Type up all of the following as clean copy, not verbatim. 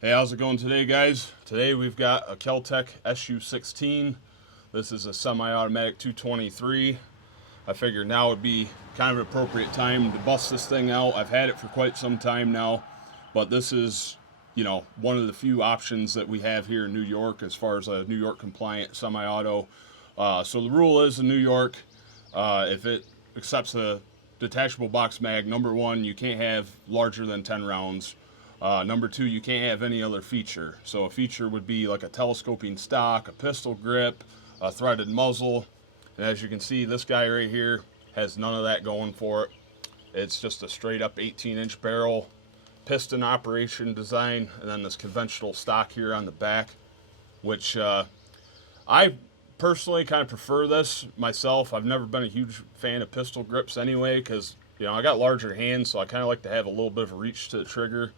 Hey, how's it going today, guys? Today we've got a Keltec SU16. This is a semi-automatic 223. I figured now would be kind of an appropriate time to bust this thing out. I've had it for quite some time now, but this is, one of the few options that we have here in New York as far as a New York compliant semi-auto. So the rule is in New York, if it accepts a detachable box mag, number one, you can't have larger than 10 rounds. Number two, you can't have any other feature. So a feature would be like a telescoping stock, a pistol grip, a threaded muzzle. And as you can see, this guy right here has none of that going for it. It's just a straight up 18-inch barrel, piston operation design, and then this conventional stock here on the back, which I personally kind of prefer this myself. I've never been a huge fan of pistol grips anyway because, I got larger hands, so I kind of like to have a little bit of a reach to the trigger.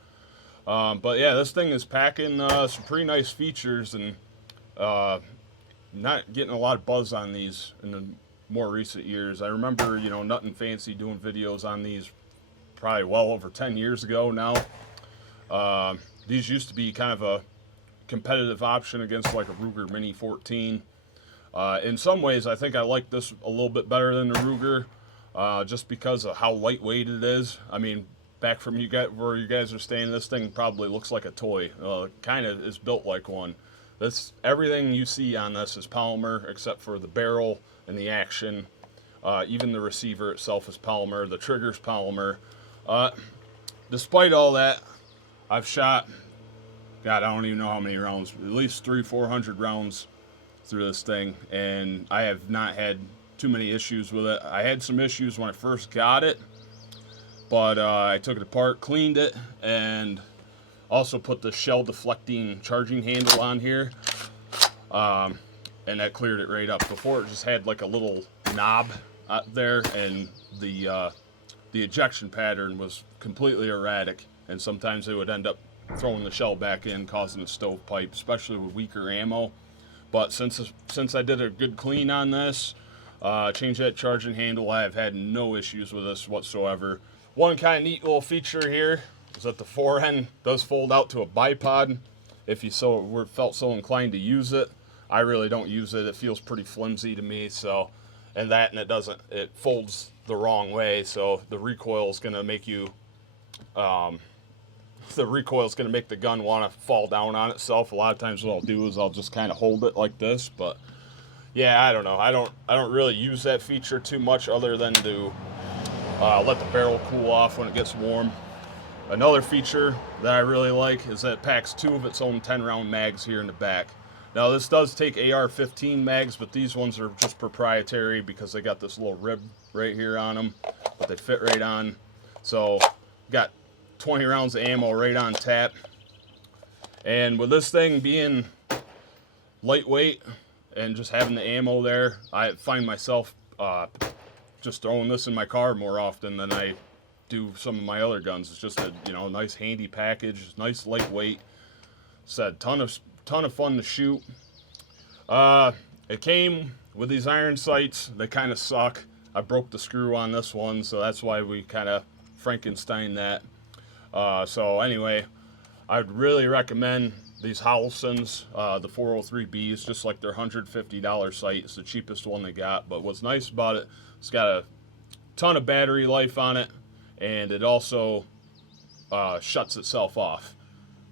But yeah, this thing is packing some pretty nice features, and not getting a lot of buzz on these in the more recent years. I remember, Nothing Fancy doing videos on these probably well over 10 years ago now. These used to be kind of a competitive option against like a Ruger Mini 14. In some ways, I think I like this a little bit better than the Ruger, just because of how lightweight it is. I mean, back from where you guys are staying, this thing probably looks like a toy. Kind of is built like one. Everything you see on this is polymer except for the barrel and the action. Even the receiver itself is polymer. The trigger's polymer. Despite all that, I've shot, God, I don't even know how many rounds, at least 300-400 rounds through this thing, and I have not had too many issues with it. I had some issues when I first got it, but I took it apart, cleaned it, and also put the shell deflecting charging handle on here, and that cleared it right up. Before, it just had like a little knob out there, and the ejection pattern was completely erratic, and sometimes it would end up throwing the shell back in, causing a stovepipe, especially with weaker ammo. But since I did a good clean on this, changed that charging handle, I have had no issues with this whatsoever. One kind of neat little feature here is that the fore end does fold out to a bipod if you felt so inclined to use it. I really don't use it. It feels pretty flimsy to me, so, and it folds the wrong way, so the recoil is going to make the gun want to fall down on itself. A lot of times what I'll do is I'll just kind of hold it like this, but yeah, I don't know. I don't really use that feature too much other than to let the barrel cool off when it gets warm. Another feature that I really like is that it packs two of its own 10-round mags here in the back. Now this does take AR-15 mags, but these ones are just proprietary because they got this little rib right here on them, but they fit right on. So got 20 rounds of ammo right on tap. And with this thing being lightweight and just having the ammo there, I find myself just throwing this in my car more often than I do some of my other guns. It's just a nice handy package, nice lightweight. Said ton of fun to shoot. It came with these iron sights. They kind of suck. I broke the screw on this one, so that's why we kind of Frankenstein that. So anyway, I'd really recommend these Howelsons, the 403Bs, just like their $150 sight. It's the cheapest one they got, but what's nice about it, it's got a ton of battery life on it, and it also shuts itself off,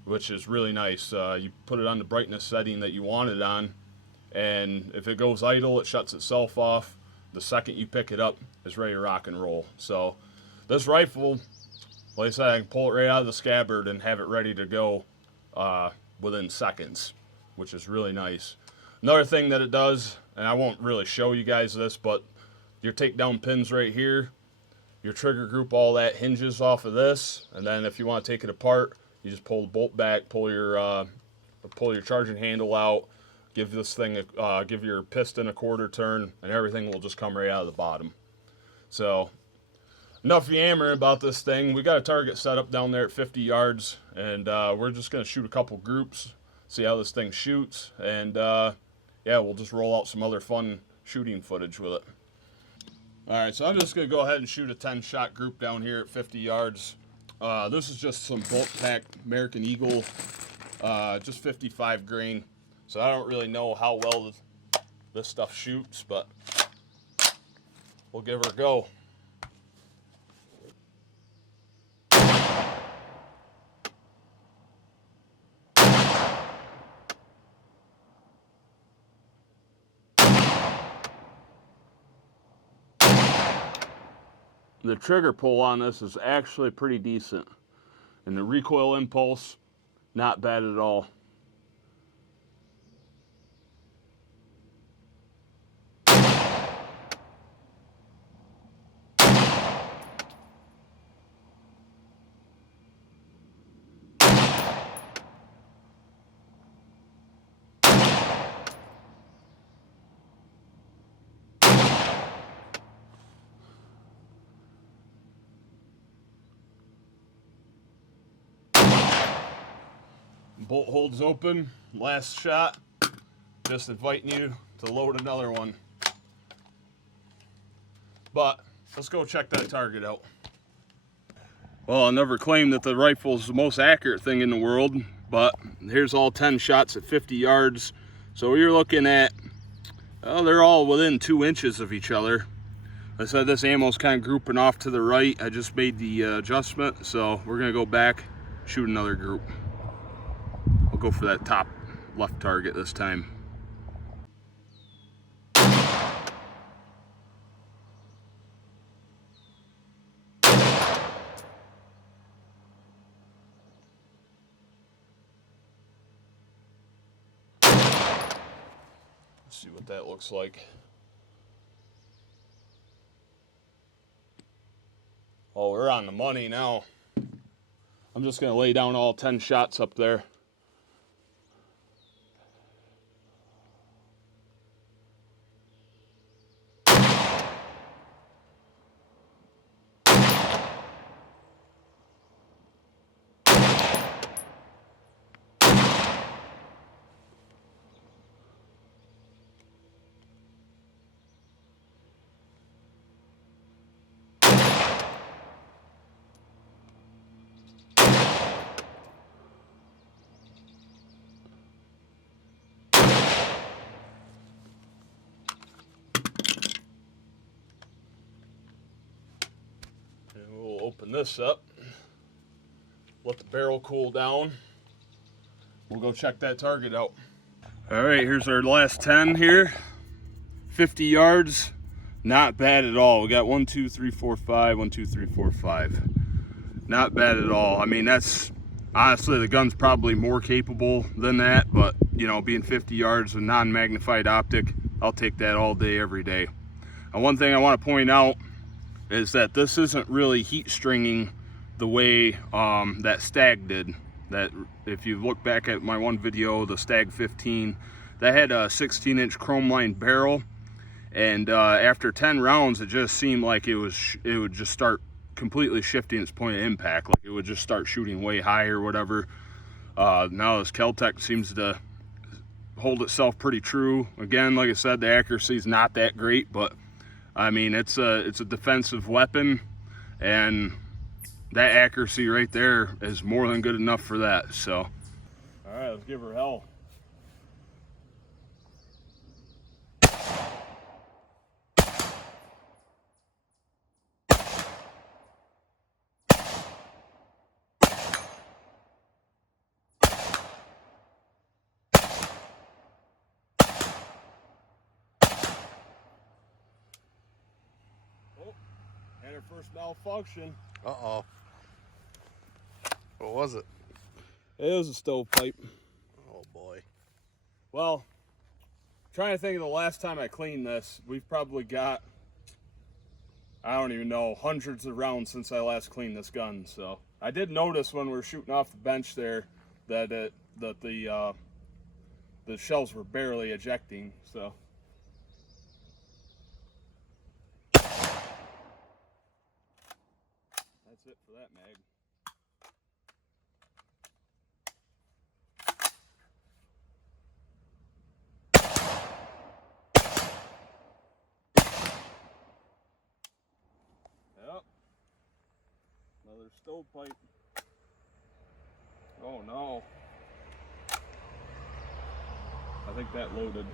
which is really nice. You put it on the brightness setting that you want it on, and if it goes idle, it shuts itself off. The second you pick it up, it's ready to rock and roll. So this rifle, like I said, I can pull it right out of the scabbard and have it ready to go within seconds, which is really nice. Another thing that it does, and I won't really show you guys this, but your takedown pins right here, your trigger group, all that hinges off of this. And then if you want to take it apart, you just pull the bolt back, pull your charging handle out, give your piston a quarter turn, and everything will just come right out of the bottom. So enough yammering about this thing. We got a target set up down there at 50 yards, and we're just going to shoot a couple groups, see how this thing shoots, and yeah, we'll just roll out some other fun shooting footage with it. Alright, so I'm just going to go ahead and shoot a 10-shot group down here at 50 yards. This is just some bolt pack American Eagle just 55 grain. So I don't really know how well this stuff shoots, but we'll give her a go. The trigger pull on this is actually pretty decent, and the recoil impulse, not bad at all. Bolt holds open, last shot. Just inviting you to load another one. But let's go check that target out. Well, I'll never claim that the rifle's the most accurate thing in the world, but here's all 10 shots at 50 yards. So you're looking at, well, they're all within 2 inches of each other. I said this ammo's kind of grouping off to the right. I just made the adjustment, so we're gonna go back, shoot another group. I'll go for that top left target this time. Let's see what that looks like. Oh, we're on the money now. I'm just gonna lay down all 10 shots up there. And we'll open this up, let the barrel cool down. We'll go check that target out. All right, here's our last 10 here. 50 yards, not bad at all. We got 1, 2, 3, 4, 5, 1, 2, 3, 4, 5. Not bad at all. I mean, that's honestly, the gun's probably more capable than that, but you know, being 50 yards with non-magnified optic, I'll take that all day, every day. And one thing I want to point out is that this isn't really heat stringing the way that Stag did. That if you look back at my one video, the Stag 15, that had a 16-inch chrome lined barrel, and after 10 rounds, it just seemed like it would just start completely shifting its point of impact, like it would just start shooting way high or whatever. Now this Kel-Tec seems to hold itself pretty true. Again, like I said, the accuracy is not that great, but I mean, it's a defensive weapon, and that accuracy right there is more than good enough for that. So, all right, let's give her hell. Oh, and her first malfunction. Uh-oh. What was it? It was a stovepipe. Oh boy. Well, trying to think of the last time I cleaned this. We've probably got, I don't even know, hundreds of rounds since I last cleaned this gun. So I did notice when we were shooting off the bench there that the shells were barely ejecting. So that's it for that mag. Yep. Another stovepipe. Oh no. I think that loaded.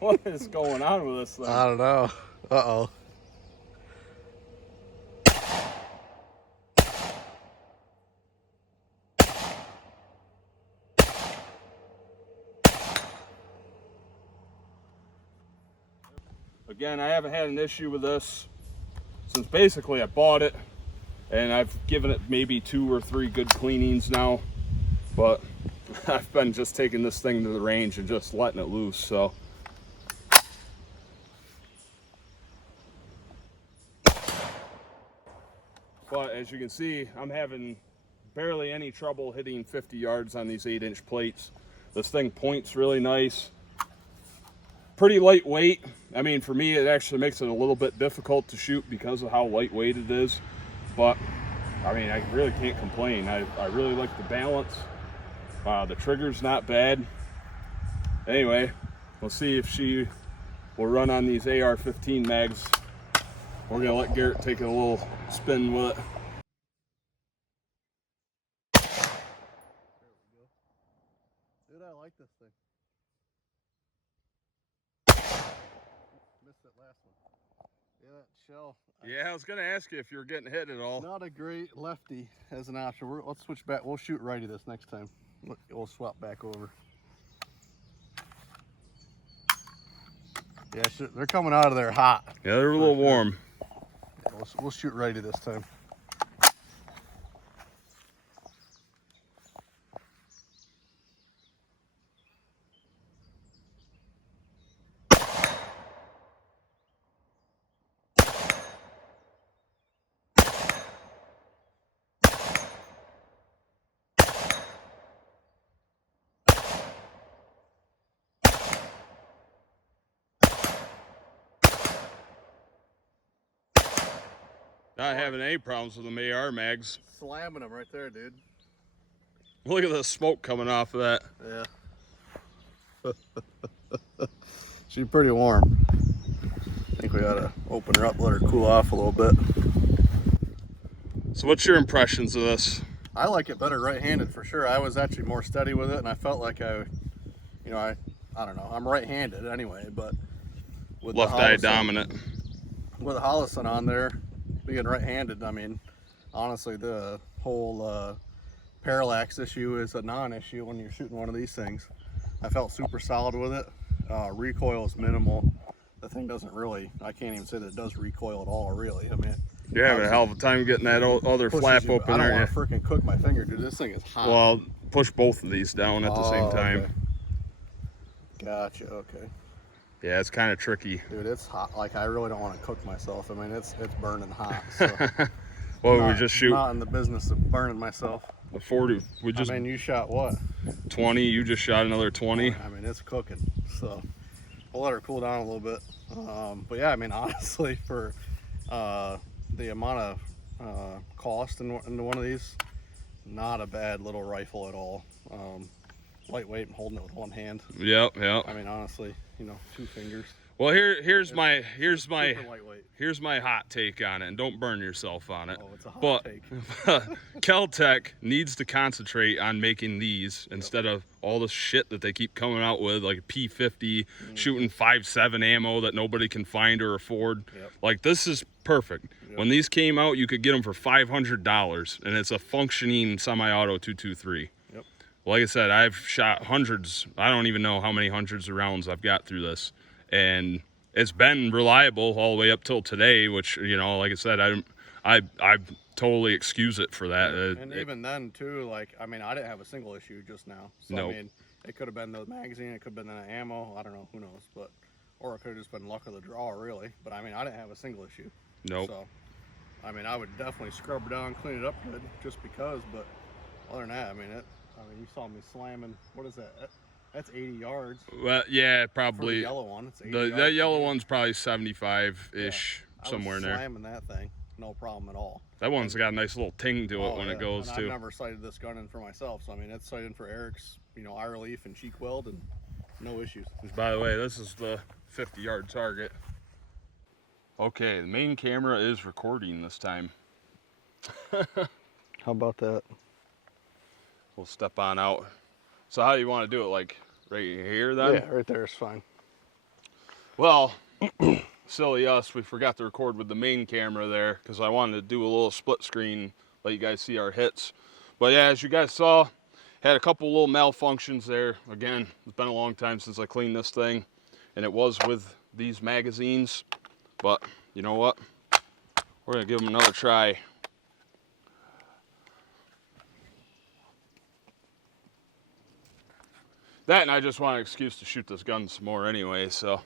What is going on with this thing? I don't know. Uh-oh. Again, I haven't had an issue with this since basically I bought it, and I've given it maybe 2 or 3 good cleanings now, but I've been just taking this thing to the range and just letting it loose, so. But as you can see, I'm having barely any trouble hitting 50 yards on these 8-inch plates. This thing points really nice. Pretty lightweight. I mean, for me, it actually makes it a little bit difficult to shoot because of how lightweight it is. But, I mean, I really can't complain. I really like the balance. The trigger's not bad. Anyway, we'll see if she will run on these AR-15 mags. We're gonna let Garrett take a little spin with it. There we go. Dude, I like this thing. Missed that last one. Yeah, that shell. Yeah, I was gonna ask you if you were getting hit at all. Not a great lefty as an option. Let's switch back. We'll shoot righty this next time. We'll swap back over. Yeah, they're coming out of there hot. Yeah, they're a little warm. Yeah, we'll shoot righty this time. Not having any problems with them AR mags. Slamming them right there, dude. Look at the smoke coming off of that. Yeah. She's pretty warm. I think we ought to open her up, let her cool off a little bit. So what's your impressions of this? I like it better right-handed for sure. I was actually more steady with it, and I felt like I don't know. I'm right-handed anyway, but with Left eye dominant. With a Holosun on there, being right-handed, I mean, honestly, the whole parallax issue is a non-issue when you're shooting one of these things. I felt super solid with it. Recoil is minimal. The thing doesn't really, I can't even say that it does recoil at all, really. I mean, You're having a hell of a time getting that other flap open. I don't want to freaking cook my finger, dude. This thing is hot. Well, push both of these down at the same time. Okay. Gotcha, okay. Yeah, it's kind of tricky. Dude, it's hot. Like, I really don't want to cook myself. I mean, it's burning hot. So Well, we just shoot. I'm not in the business of burning myself. The 40. We just. I mean, you shot what? 20. You just shot another 20. I mean, it's cooking. So we'll let her cool down a little bit. But yeah, I mean, honestly, for the amount of cost into one of these, not a bad little rifle at all. Lightweight and holding it with one hand. Yep. I mean, honestly, 2 fingers. Well, here's my lightweight. Here's my hot take on it, and don't burn yourself on it. Oh, it's a hot take. Kel-Tec needs to concentrate on making these instead of all the shit that they keep coming out with, like P50, shooting 5.7 ammo that nobody can find or afford. Yep. Like, this is perfect. Yep. When these came out, you could get them for $500, and it's a functioning semi-auto 223. Yep. Like I said, I've shot hundreds. I don't even know how many hundreds of rounds I've got through this. And it's been reliable all the way up till today, which, like I said, I totally excuse it for that. And even then, too, like, I mean, I didn't have a single issue just now. So, Nope. I mean, it could have been the magazine, it could have been the ammo, I don't know, who knows. Or it could have just been luck of the draw, really. But, I mean, I didn't have a single issue. Nope. So, I mean, I would definitely scrub it down, clean it up good, just because. But other than that, I mean, you saw me slamming, what is that? That's 80 yards. Well, yeah, probably. For the yellow one, it's 80 yards. That yellow one's probably 75-ish, somewhere in there. Slamming that thing, no problem at all. That one's got a nice little ting to it when it goes, and too. I've never sighted this gun in for myself, so I mean, it's sighted for Eric's, eye relief and cheek weld, and no issues. Which, by the way, this is the 50-yard target. Okay, the main camera is recording this time. How about that? We'll step on out. So how do you want to do it? Like right here then? Yeah, right there is fine. Well, silly us, we forgot to record with the main camera there because I wanted to do a little split screen, let you guys see our hits. But yeah, as you guys saw, had a couple little malfunctions there. Again, it's been a long time since I cleaned this thing, and it was with these magazines. But you know what? We're gonna give them another try. That, and I just want an excuse to shoot this gun some more anyway, so.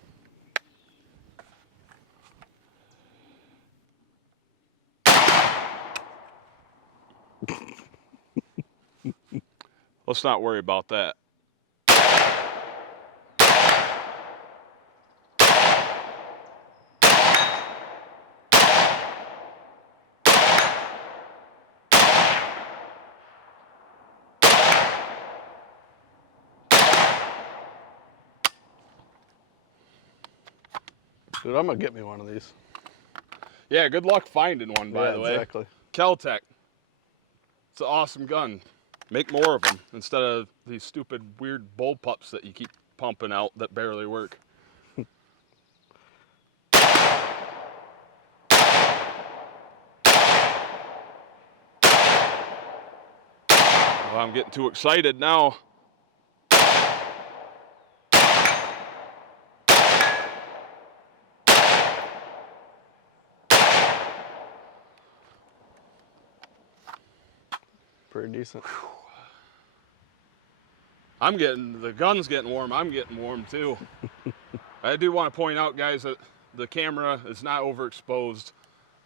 Let's not worry about that. Dude, I'm gonna get me one of these. Yeah, good luck finding one, by the way. Exactly. Kel-Tec. It's an awesome gun. Make more of them instead of these stupid, weird bullpups that you keep pumping out that barely work. Well, I'm getting too excited now. Pretty decent. The gun's getting warm, I'm getting warm too. I do want to point out, guys, that the camera is not overexposed.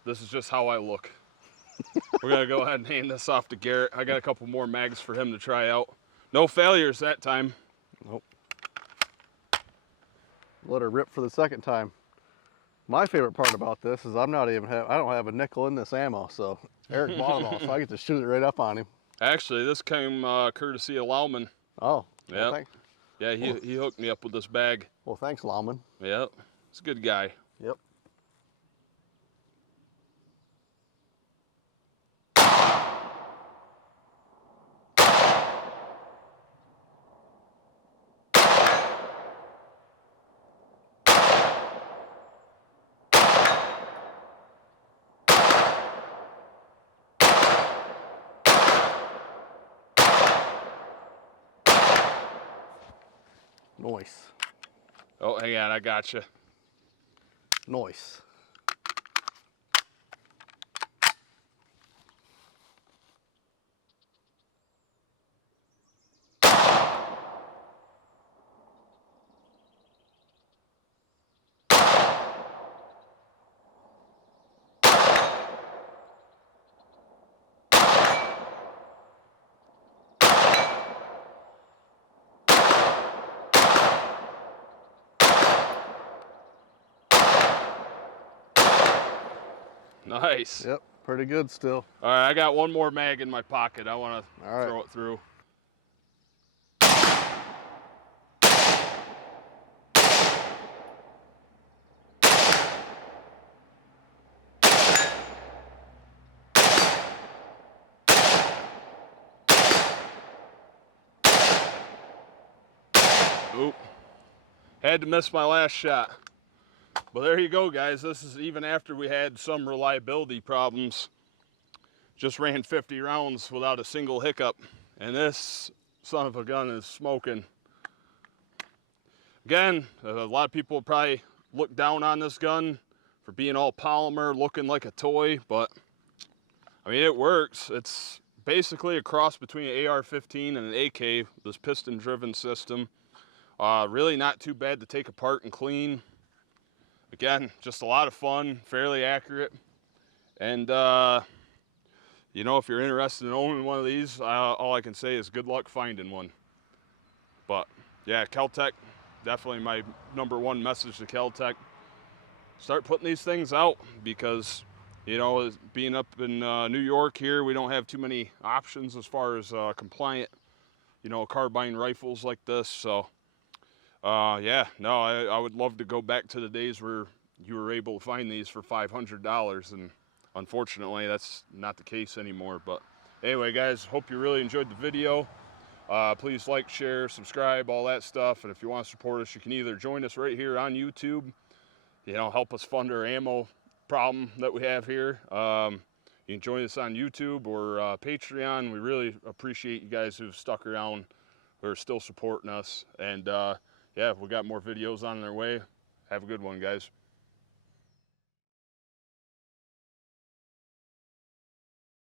This is just how I look. We're gonna go ahead and hand this off to Garrett. I got a couple more mags for him to try out. No failures that time. Nope. Let her rip for the second time. My favorite part about this is I don't have a nickel in this ammo, so Eric bought it all, so I get to shoot it right up on him. Actually, this came courtesy of Lauman. Oh, yeah. Well, Yeah, he hooked me up with this bag. well, thanks, Lauman. Yeah, he's a good guy. Yep. Nice. Oh, hang on, I got you. Nice. Nice. Yep, pretty good still. All right, I got one more mag in my pocket. I want to All right. throw it through. Oop. Had to miss my last shot. But there you go, guys. This is even after we had some reliability problems. Just ran 50 rounds without a single hiccup. And this son of a gun is smoking. Again, a lot of people probably look down on this gun for being all polymer, looking like a toy, but I mean, it works. It's basically a cross between an AR-15 and an AK, this piston-driven system. Really not too bad to take apart and clean. Again, just a lot of fun, fairly accurate. And, you know, if you're interested in owning one of these, all I can say is good luck finding one. But, yeah, Kel-Tec, definitely my #1 message to Kel-Tec. Start putting these things out because, you know, being up in New York here, we don't have too many options as far as compliant, you know, carbine rifles like this. So, yeah, no, I would love to go back to the days where you were able to find these for $500, and unfortunately that's not the case anymore. But anyway, guys, hope you really enjoyed the video. Please like, share, subscribe, all that stuff. And if you want to support us, you can either join us right here on YouTube, you know, help us fund our ammo problem that we have here. You can join us on YouTube or Patreon. We really appreciate you guys who've stuck around, who are still supporting us. And yeah, we got more videos on their way. Have a good one, guys.